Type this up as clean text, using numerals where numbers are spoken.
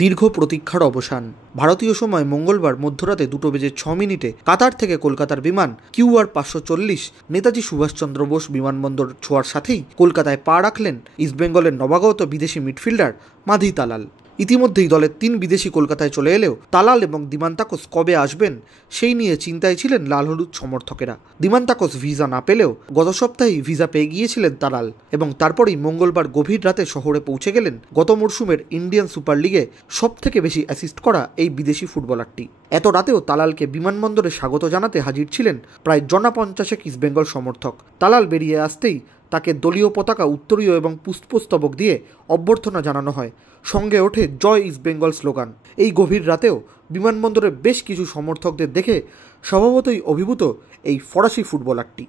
দীর্ঘ প্রতীক্ষার অবসান। ভারতীয় সময় মঙ্গলবার মধ্যরাতে 2:06 কাতার থেকে কলকাতার বিমান QR 540 নেতাজি সুভাষচন্দ্র বোস বিমানবন্দর ছোঁয়ার সাথেই কলকাতায় পা রাখলেন ইস্টবেঙ্গলের নবাগত বিদেশি মিডফিল্ডার মাধি তালাল। ইতিমধ্যেই দলের 3 বিদেশি কলকাতায় চলে এলেও তালাল এবং দিমান্তাকোস কবে আসবেন সেই নিয়ে চিন্তায় ছিলেন লাল হলুদ সমর্থকেরা। দিমান্তাকোস ভিসা না পেলেও গত সপ্তাহেই ভিসা পেয়ে গিয়েছিলেন তালাল এবং তারপরেই মঙ্গলবার গভীর রাতে শহরে পৌঁছে গেলেন গত মরশুমের ইন্ডিয়ান সুপার লিগে সবথেকে বেশি অ্যাসিস্ট করা এই বিদেশি ফুটবলারটি। এত রাতেও তালালকে বিমানবন্দরে স্বাগত জানাতে হাজির ছিলেন প্রায় 50 ইস্টবেঙ্গল সমর্থক। তালাল বেরিয়ে আসতেই তাকে দলীয় পতাকা, উত্তরীয় এবং পুষ্পস্তবক দিয়ে অভ্যর্থনা জানানো হয়। সঙ্গে ওঠে জয় ইস্টবেঙ্গল স্লোগান। এই গভীর রাতেও বিমানবন্দরে বেশ কিছু সমর্থকদের দেখে স্বভাবতই অভিভূত এই ফরাসি ফুটবলারটি।